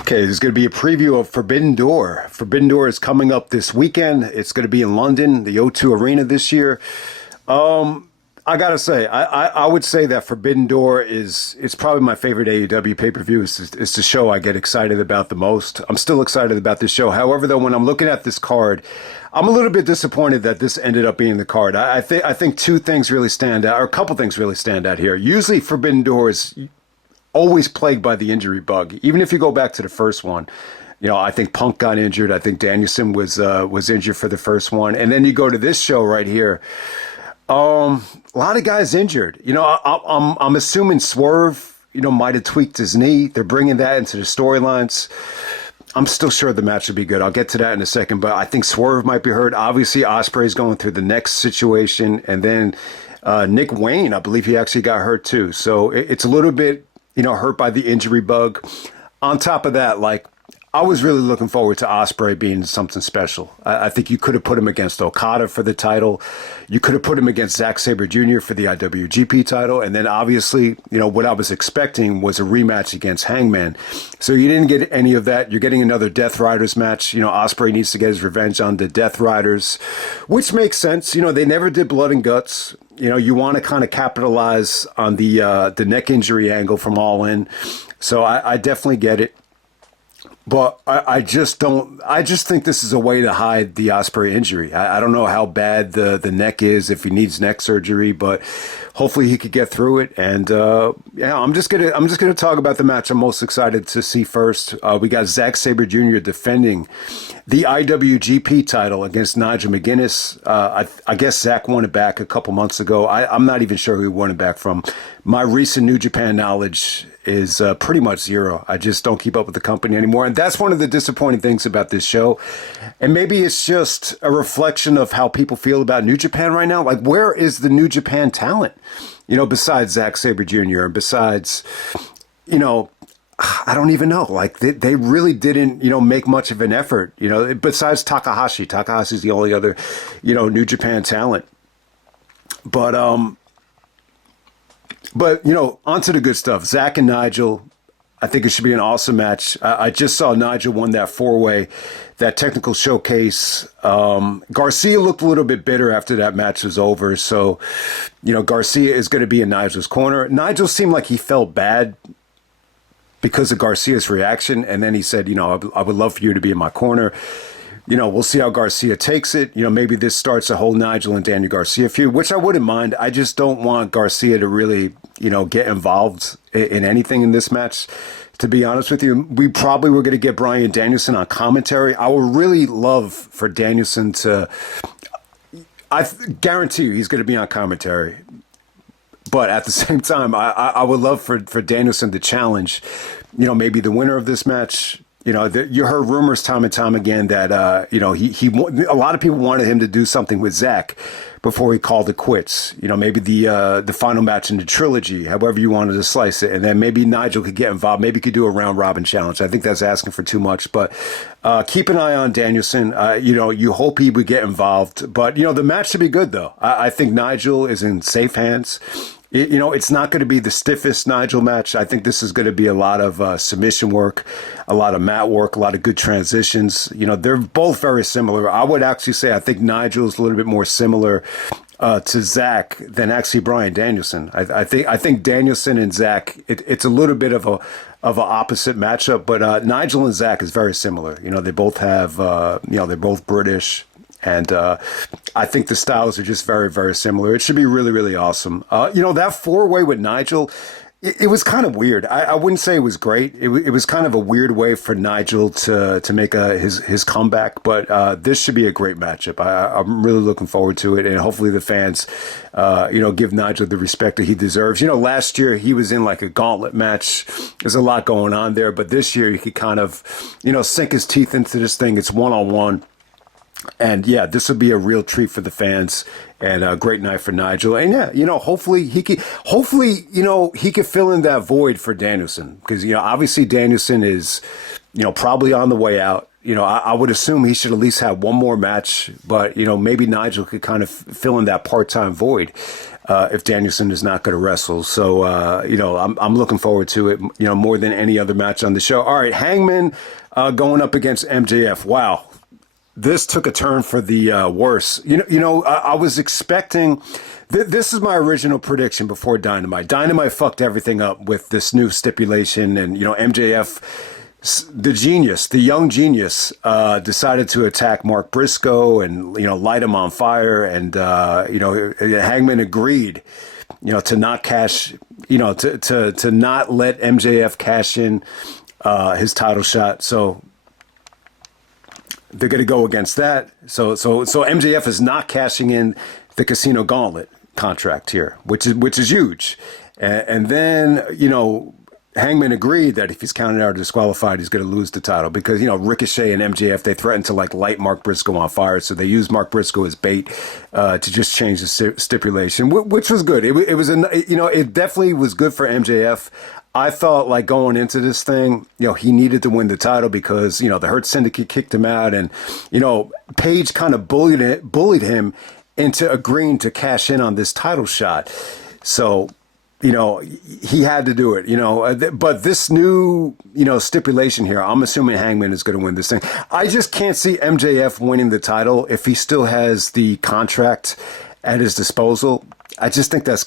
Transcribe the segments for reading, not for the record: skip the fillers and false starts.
Okay, there's going to be a preview of Forbidden Door. Forbidden Door is coming up this weekend. It's going to be in London, the O2 Arena this year. I gotta say, I would say that Forbidden Door it's probably my favorite AEW pay-per-view. It's the show I get excited about the most. I'm still excited about this show. However, though, when I'm looking at this card, I'm a little bit disappointed that this ended up being the card. I think two things really stand out, or a couple things really stand out here. Usually, Forbidden Door is always plagued by the injury bug. Even if you go back to the first one, I think Punk got injured. I think Danielson was injured for the first one, and then you go to this show right here. A lot of guys injured. I'm assuming Swerve, might have tweaked his knee. They're bringing that into the storylines. I'm still sure the match will be good. I'll get to that in a second, but I think Swerve might be hurt. Obviously, Ospreay's going through the next situation, and then Nick Wayne, I believe he actually got hurt too. So it's a little bit, hurt by the injury bug. On top of that, I was really looking forward to Ospreay being something special. I think you could have put him against Okada for the title. You could have put him against Zack Sabre Jr. for the IWGP title. And then obviously, what I was expecting was a rematch against Hangman. So you didn't get any of that. You're getting another Death Riders match. Ospreay needs to get his revenge on the Death Riders, which makes sense. They never did Blood and Guts. You want to kind of capitalize on the neck injury angle from All In. So I definitely get it. But I just think this is a way to hide the Ospreay injury. I don't know how bad the neck is, if he needs neck surgery, but hopefully he could get through it. And I'm just gonna talk about the match I'm most excited to see first. We got Zack Sabre Jr. defending the IWGP title against Nigel McGuinness. I guess Zack won it back a couple months ago. I'm not even sure who he won it back from. My recent New Japan knowledge is pretty much zero. I just don't keep up with the company anymore. And that's one of the disappointing things about this show. And maybe it's just a reflection of how people feel about New Japan right now. Where is the New Japan talent? Besides Zack Sabre Jr. and besides, I don't even know. They really didn't, make much of an effort, besides Takahashi. Takahashi's the only other, New Japan talent. But onto the good stuff. Zack and Nigel, I think it should be an awesome match. I just saw Nigel won that 4-way, that technical showcase. Garcia looked a little bit bitter after that match was over. So, Garcia is going to be in Nigel's corner. Nigel seemed like he felt bad because of Garcia's reaction. And then he said, I would love for you to be in my corner. We'll see how Garcia takes it. Maybe this starts a whole Nigel and Daniel Garcia feud, which I wouldn't mind. I just don't want Garcia to really, get involved in anything in this match. To be honest with you, we probably were going to get Bryan Danielson on commentary. I would really love for Danielson to, I guarantee you he's going to be on commentary. But at the same time, I would love for Danielson to challenge, maybe the winner of this match. You heard rumors time and time again that, he a lot of people wanted him to do something with Zack before he called it quits. Maybe the final match in the trilogy, however you wanted to slice it. And then maybe Nigel could get involved. Maybe he could do a round robin challenge. I think that's asking for too much. But keep an eye on Danielson. You hope he would get involved. But, the match should be good, though. I think Nigel is in safe hands. It's not going to be the stiffest Nigel match. I think this is going to be a lot of submission work, a lot of mat work, a lot of good transitions. They're both very similar. I would actually say I think Nigel is a little bit more similar to Zack than actually Bryan Danielson. I think Danielson and Zack, it's a little bit of an opposite matchup, but Nigel and Zack is very similar. They both have, they're both British. And I think the styles are just very, very similar. It should be really, really awesome. That 4-way with Nigel, it was kind of weird. I wouldn't say it was great. It was kind of a weird way for Nigel to make his comeback. But this should be a great matchup. I'm really looking forward to it. And hopefully the fans, give Nigel the respect that he deserves. Last year he was in a gauntlet match. There's a lot going on there. But this year he could kind of, sink his teeth into this thing. It's one-on-one. And yeah, this would be a real treat for the fans and a great night for Nigel. And yeah, hopefully he could fill in that void for Danielson because, obviously Danielson is, probably on the way out. I would assume he should at least have one more match, but, maybe Nigel could kind of fill in that part-time void. if Danielson is not going to wrestle. So, I'm looking forward to it, more than any other match on the show. All right, Hangman going up against MJF. Wow. This took a turn for the worse. I was expecting. This is my original prediction before Dynamite. Dynamite fucked everything up with this new stipulation, and MJF, the young genius, decided to attack Mark Briscoe and light him on fire, and Hangman agreed, to not cash, to not let MJF cash in his title shot. So they're going to go against that. So MJF is not cashing in the Casino Gauntlet contract here, which is huge. And then, Hangman agreed that if he's counted out or disqualified, he's going to lose the title because, Ricochet and MJF, they threatened to light Mark Briscoe on fire. So they used Mark Briscoe as bait to just change the stipulation, which was good. It definitely was good for MJF. I thought going into this thing, he needed to win the title because, the Hurt Syndicate kicked him out and, Paige kind of bullied him into agreeing to cash in on this title shot. So, he had to do it, but this new, stipulation here, I'm assuming Hangman is going to win this thing. I just can't see MJF winning the title if he still has the contract at his disposal. I just think it's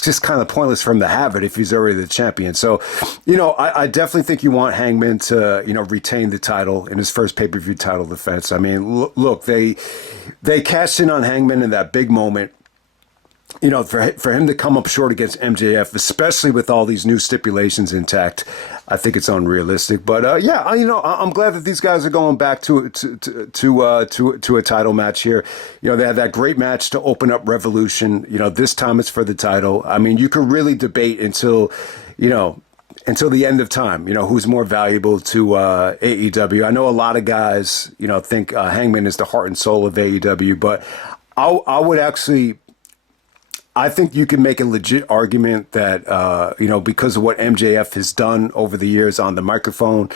just kind of pointless for him to have it if he's already the champion. So, I definitely think you want Hangman to, retain the title in his first pay-per-view title defense. I mean, look, they cashed in on Hangman in that big moment. For him to come up short against MJF, especially with all these new stipulations intact, I think it's unrealistic. But I'm glad that these guys are going back to a title match here. They had that great match to open up Revolution. This time it's for the title. I mean, you could really debate until the end of time, who's more valuable to AEW. I know a lot of guys, think Hangman is the heart and soul of AEW, but I would actually. I think you can make a legit argument that, because of what MJF has done over the years on the microphone,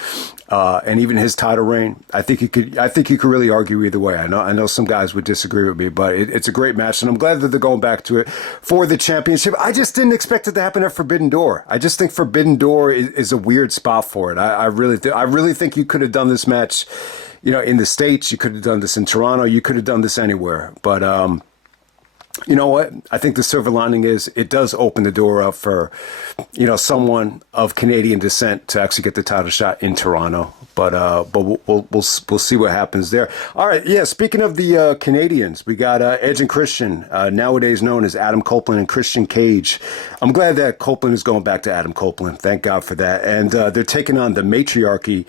and even his title reign, I think you could really argue either way. I know some guys would disagree with me, but it's a great match, and I'm glad that they're going back to it for the championship. I just didn't expect it to happen at Forbidden Door. I just think Forbidden Door is a weird spot for it. I really think you could have done this match, in the States. You could have done this in Toronto. You could have done this anywhere, but, you know what? I think the silver lining is it does open the door up for, someone of Canadian descent to actually get the title shot in Toronto. But we'll see what happens there. All right, yeah. Speaking of the Canadians, we got Edge and Christian, nowadays known as Adam Copeland and Christian Cage. I'm glad that Copeland is going back to Adam Copeland. Thank God for that. And they're taking on the matriarchy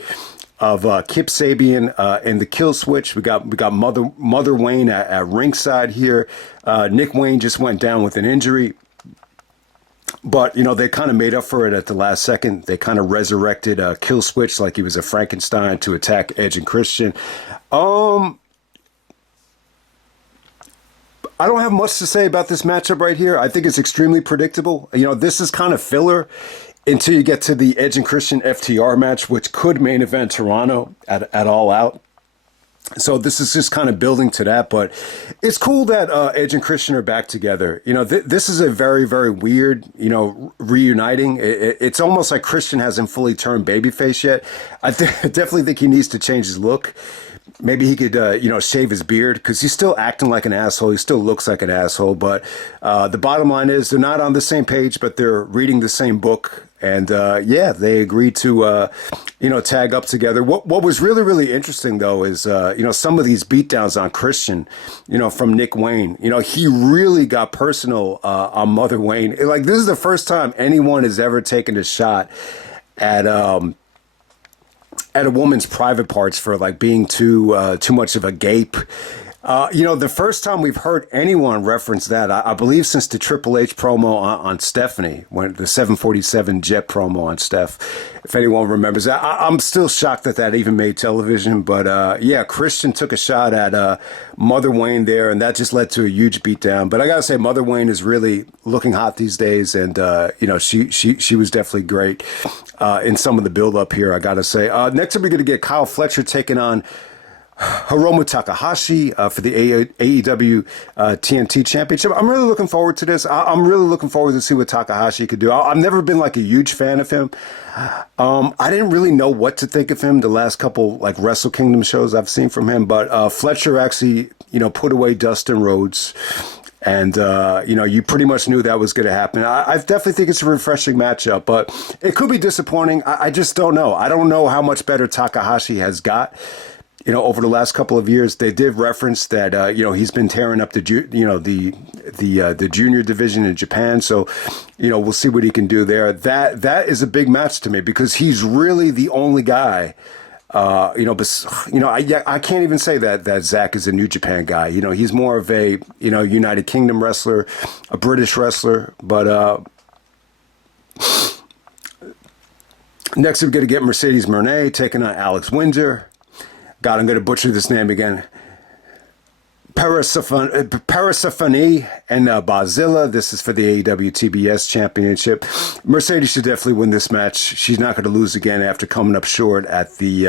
of Kip Sabian and the Kill Switch. We got Mother Wayne at ringside here. Nick Wayne just went down with an injury, but they kind of made up for it at the last second. They kind of resurrected Kill Switch like he was a Frankenstein to attack Edge and Christian. I don't have much to say about this matchup right here. I think it's extremely predictable. This is kind of filler until you get to the Edge and Christian FTR match, which could main event Toronto at All Out. So this is just kind of building to that, but it's cool that Edge and Christian are back together. This is a very, very weird, reuniting. It's almost like Christian hasn't fully turned babyface yet. I definitely think he needs to change his look. Maybe he could, shave his beard because he's still acting like an asshole. He still looks like an asshole. But the bottom line is they're not on the same page, but they're reading the same book. And they agreed to, tag up together. What was really, really interesting, though, is, some of these beatdowns on Christian, from Nick Wayne. He really got personal on Mother Wayne. Like, this is the first time anyone has ever taken a shot at a woman's private parts for being too much of a gape. The first time we've heard anyone reference that, I believe since the Triple H promo on Stephanie, when the 747 jet promo on Steph, if anyone remembers that. I'm still shocked that even made television, but Christian took a shot at Mother Wayne there, and that just led to a huge beatdown. But I gotta say, Mother Wayne is really looking hot these days, and she was definitely great in some of the build up here. I gotta say. Next up, we're gonna get Kyle Fletcher taking on Hiromu Takahashi for the AEW TNT Championship. I'm really looking forward to this. I'm really looking forward to see what Takahashi could do. I've never been like a huge fan of him. I didn't really know what to think of him the last couple like Wrestle Kingdom shows I've seen from him, but Fletcher actually, put away Dustin Rhodes. And, you pretty much knew that was going to happen. I definitely think it's a refreshing matchup, but it could be disappointing. I just don't know. I don't know how much better Takahashi has got. Over the last couple of years, they did reference that, he's been tearing up the junior division in Japan. So, we'll see what he can do there. That is a big match to me because he's really the only guy. I can't even say that Zach is a New Japan guy. He's more of a, United Kingdom wrestler, a British wrestler. But next we're going to get Mercedes Moné taking on Alex Winder. God, I'm going to butcher this name again. Persephone and Bazilla. This is for the AEW TBS Championship. Mercedes should definitely win this match. She's not going to lose again after coming up short at the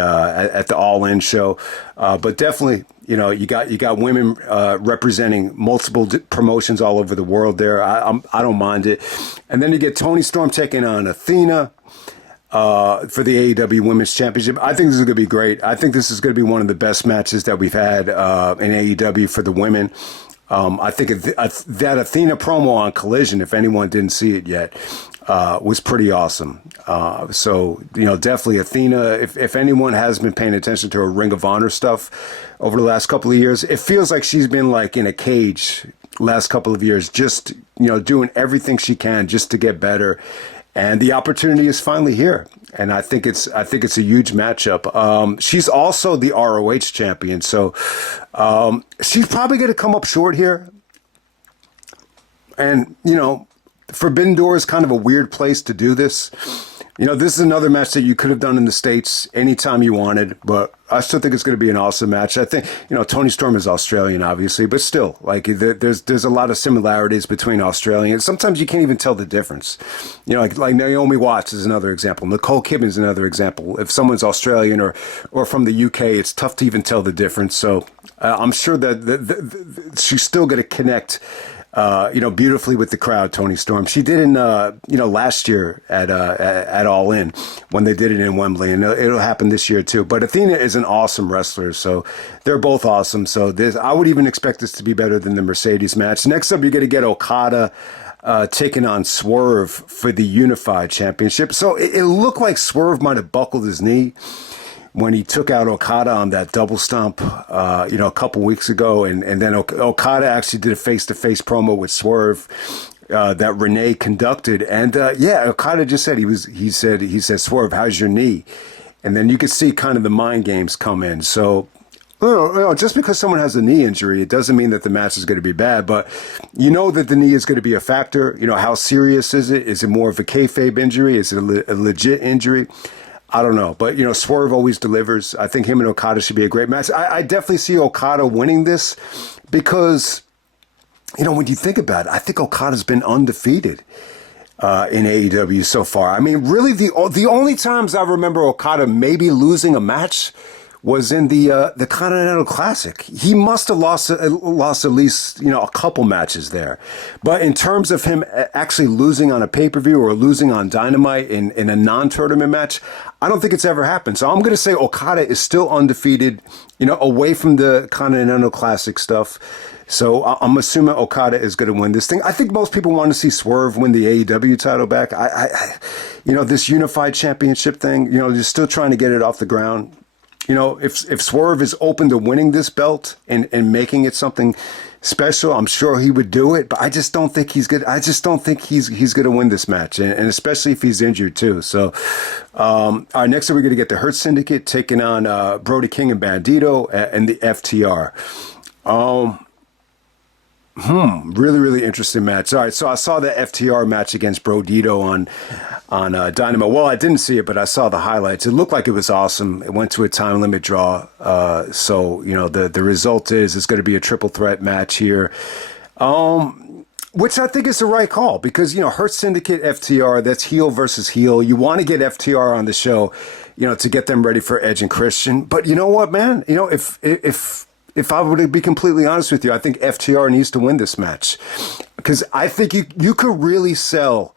All In show. But definitely, you got women representing multiple promotions all over the world there. I don't mind it. And then you get Toni Storm taking on Athena. For the AEW Women's Championship. I think this is going to be great. I think this is going to be one of the best matches that we've had in AEW for the women. I think that Athena promo on Collision, if anyone didn't see it yet, was pretty awesome. So, definitely Athena, if anyone has been paying attention to her Ring of Honor stuff over the last couple of years, it feels like she's been like in a cage last couple of years, just, doing everything she can just to get better. And the opportunity is finally here, and I think it's a huge matchup. She's also the ROH champion, so she's probably going to come up short here. And Forbidden Door is kind of a weird place to do this. This is another match that you could have done in the States anytime you wanted, but I still think it's going to be an awesome match. I think, Toni Storm is Australian, obviously, but still, like, there's a lot of similarities between Australian. Sometimes you can't even tell the difference. Like Naomi Watts is another example. Nicole Kidman is another example. If someone's Australian or from the UK, it's tough to even tell the difference. So I'm sure that she's still going to connect beautifully with the crowd, Toni Storm. She did in, last year at All In when they did it in Wembley, and it'll happen this year too. But Athena is an awesome wrestler, so they're both awesome. So I would even expect this to be better than the Mercedes match. Next up, you're going to get Okada taking on Swerve for the Unified Championship. So it looked like Swerve might have buckled his knee when he took out Okada on that double stomp, a couple weeks ago. And then Okada actually did a face-to-face promo with Swerve that Renee conducted. And, Okada just said, he said, Swerve, how's your knee? And then you could see kind of the mind games come in. So, just because someone has a knee injury, it doesn't mean that the match is going to be bad. But that the knee is going to be a factor. How serious is it? Is it more of a kayfabe injury? Is it a legit injury? I don't know, but Swerve always delivers. I think him and Okada should be a great match. I definitely see Okada winning this because, when you think about it, I think Okada's been undefeated in AEW so far. I mean, really, the only times I remember Okada maybe losing a match was in the Continental Classic. He must have lost at least a couple matches there. But in terms of him actually losing on a pay-per-view or losing on Dynamite in a non-tournament match, I don't think it's ever happened. So I'm going to say Okada is still undefeated, away from the Continental Classic stuff. So I'm assuming Okada is going to win this thing. I think most people want to see Swerve win the AEW title back. I this Unified Championship thing, you're still trying to get it off the ground. If Swerve is open to winning this belt and making it something special, I'm sure he would do it. But I just don't think he's good. I just don't think he's going to win this match, and especially if he's injured too. So, all right, next up we're going to get the Hurt Syndicate taking on Brody King and Bandito and the FTR. Really, really interesting match. All right, so I saw the FTR match against Brodito on Dynamo. Well, I didn't see it, but I saw the highlights. It looked like it was awesome. It went to a time limit draw. So the result is it's going to be a triple threat match here, which I think is the right call because Hurt Syndicate FTR, that's heel versus heel. You want to get FTR on the show to get them ready for Edge and Christian. But you know what, man? If I were to be completely honest with you, I think FTR needs to win this match, because I think you could really sell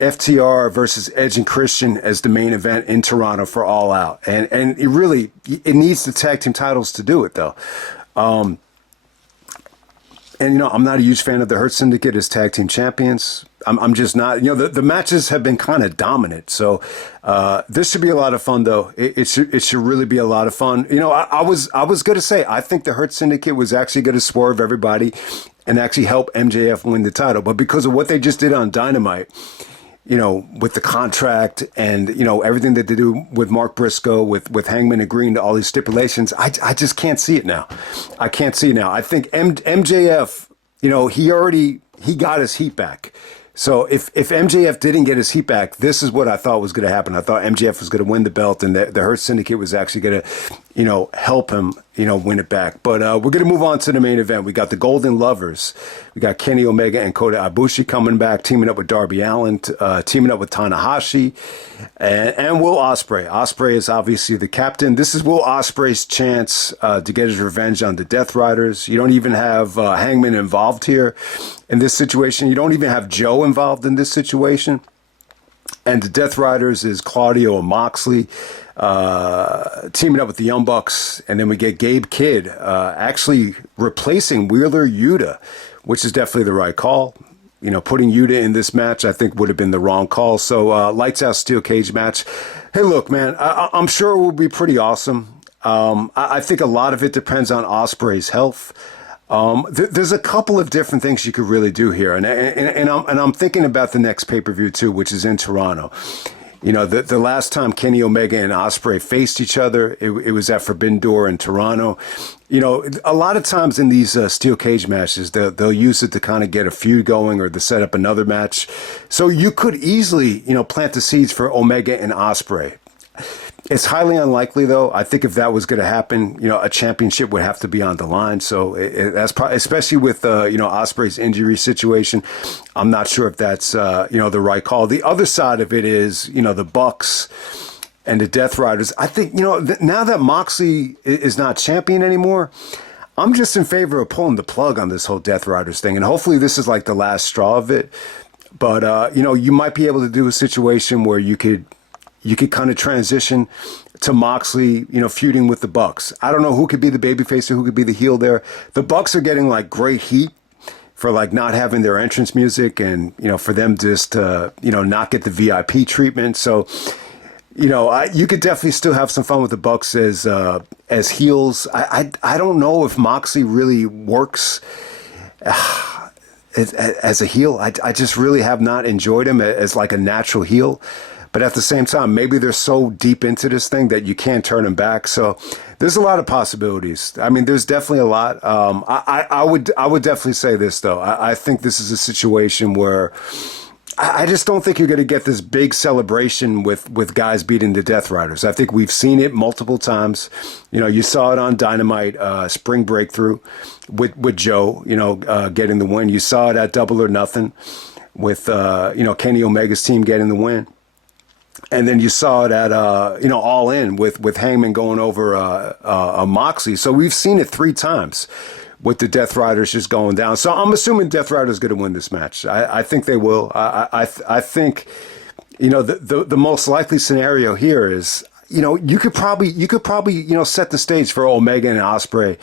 FTR versus Edge and Christian as the main event in Toronto for All Out, and it needs the tag team titles to do it though. And I'm not a huge fan of the Hurt Syndicate as tag team champions. I'm just not. The matches have been kind of dominant, so this should be a lot of fun though. It should really be a lot of fun. I was gonna say I think the Hurt Syndicate was actually gonna swerve everybody and actually help MJF win the title, but because of what they just did on Dynamite, with the contract and, everything that they do with Mark Briscoe, with Hangman agreeing to all these stipulations, I just can't see it now. I can't see it now. I think MJF, he got his heat back. So if MJF didn't get his heat back, this is what I thought was going to happen. I thought MJF was going to win the belt, and the Hurt Syndicate was actually going to, help him, win it back. But we're going to move on to the main event. We got the Golden Lovers. We got Kenny Omega and Kota Ibushi coming back, teaming up with Darby Allin, teaming up with Tanahashi, and Will Ospreay. Ospreay is obviously the captain. This is Will Ospreay's chance to get his revenge on the Death Riders. You don't even have Hangman involved here in this situation. You don't even have Joe involved in this situation. And the Death Riders is Claudio and Moxley teaming up with the Young Bucks. And then we get Gabe Kidd actually replacing Wheeler Yuta, which is definitely the right call. Putting Yuta in this match, I think, would have been the wrong call. So lights out steel cage match. Hey, look, man, I'm sure it will be pretty awesome. I think a lot of it depends on Ospreay's health. There's a couple of different things you could really do here, and I'm thinking about the next pay-per-view too, which is in Toronto. The last time Kenny Omega and Ospreay faced each other, it was at Forbidden Door in Toronto. A lot of times in these steel cage matches, they'll use it to kind of get a feud going or to set up another match. So you could easily, plant the seeds for Omega and Ospreay. It's highly unlikely, though. I think if that was going to happen, a championship would have to be on the line. So that's probably, especially with Ospreay's injury situation, I'm not sure if that's the right call. The other side of it is the Bucks and the Death Riders. I think now that Moxley is not champion anymore, I'm just in favor of pulling the plug on this whole Death Riders thing, and hopefully this is like the last straw of it. But you might be able to do a situation where you could kind of transition to Moxley, feuding with the Bucks. I don't know who could be the babyface or who could be the heel there. The Bucks are getting like great heat for like not having their entrance music, and for them just to not get the VIP treatment. So you could definitely still have some fun with the Bucks as heels. I don't know if Moxley really works as a heel. I just really have not enjoyed him as like a natural heel. But at the same time, maybe they're so deep into this thing that you can't turn them back. So there's a lot of possibilities. I mean, there's definitely a lot. I would definitely say this, though. I think this is a situation where I just don't think you're going to get this big celebration with guys beating the Death Riders. I think we've seen it multiple times. You saw it on Dynamite, Spring Breakthrough with Joe, getting the win. You saw it at Double or Nothing with, Kenny Omega's team getting the win. And then you saw it at, All In with Hangman going over Moxley. So we've seen it 3 times with the Death Riders just going down. So I'm assuming Death Riders going to win this match. I think they will. I think, the most likely scenario here is, you could probably set the stage for Omega and Ospreay,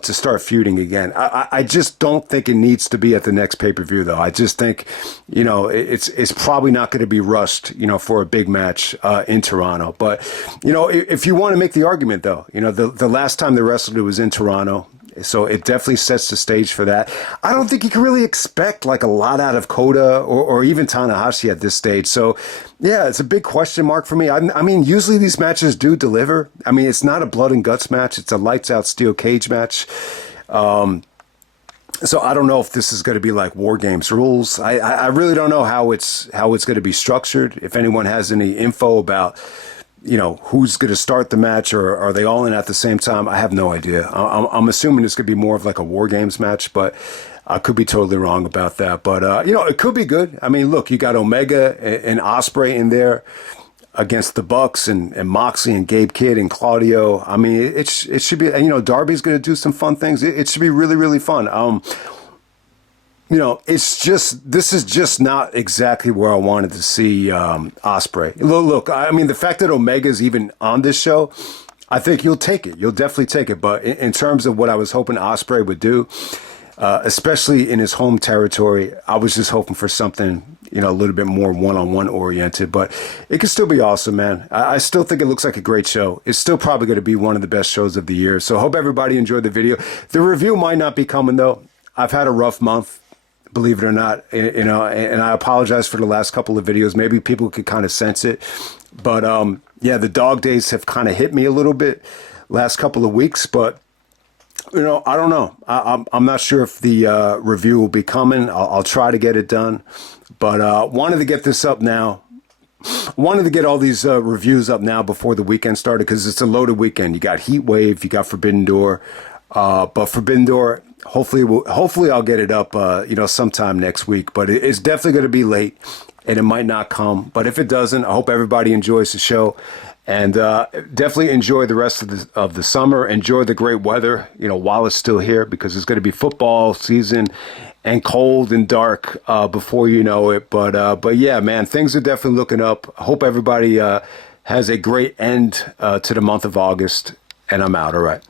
to start feuding again. I just don't think it needs to be at the next pay-per-view, though. I just think, it's probably not going to be rushed, for a big match in Toronto. But, if you want to make the argument, though, the last time they wrestled, it was in Toronto. So it definitely sets the stage for that. I don't think you can really expect like a lot out of Kota or even Tanahashi at this stage. So, yeah, it's a big question mark for me. I mean, usually these matches do deliver. I mean, it's not a blood and guts match. It's a lights out steel cage match. So I don't know if this is going to be like War Games rules. I really don't know how it's going to be structured. If anyone has any info about who's going to start the match, or are they all in at the same time? I have no idea. I'm assuming it's going to be more of like a War Games match, but I could be totally wrong about that. But, it could be good. I mean, look, you got Omega and Ospreay in there. against the Bucks and Moxley and Gabe Kidd and Claudio. I mean, it should be, and, Darby's going to do some fun things. It should be really, really fun. This is just not exactly where I wanted to see Ospreay. Look, I mean, the fact that Omega's even on this show, I think you'll take it. You'll definitely take it. But in terms of what I was hoping Ospreay would do, especially in his home territory, I was just hoping for something, a little bit more one-on-one oriented. But it could still be awesome, man. I still think it looks like a great show. It's still probably going to be one of the best shows of the year. So I hope everybody enjoyed the video. The review might not be coming, though. I've had a rough month, believe it or not, and I apologize for the last couple of videos. Maybe people could kind of sense it. But, the dog days have kind of hit me a little bit last couple of weeks. But, I don't know. I'm not sure if the review will be coming. I'll try to get it done. But wanted to get this up now. Wanted to get all these reviews up now before the weekend started because it's a loaded weekend. You got Heat Wave, you got Forbidden Door. But Forbidden Door, hopefully I'll get it up, sometime next week. But it's definitely going to be late, and it might not come. But if it doesn't, I hope everybody enjoys the show, and definitely enjoy the rest of the summer. Enjoy the great weather, while it's still here, because it's going to be football season and cold and dark before you know it. But yeah, man, things are definitely looking up. I hope everybody has a great end to the month of August, and I'm out. All right.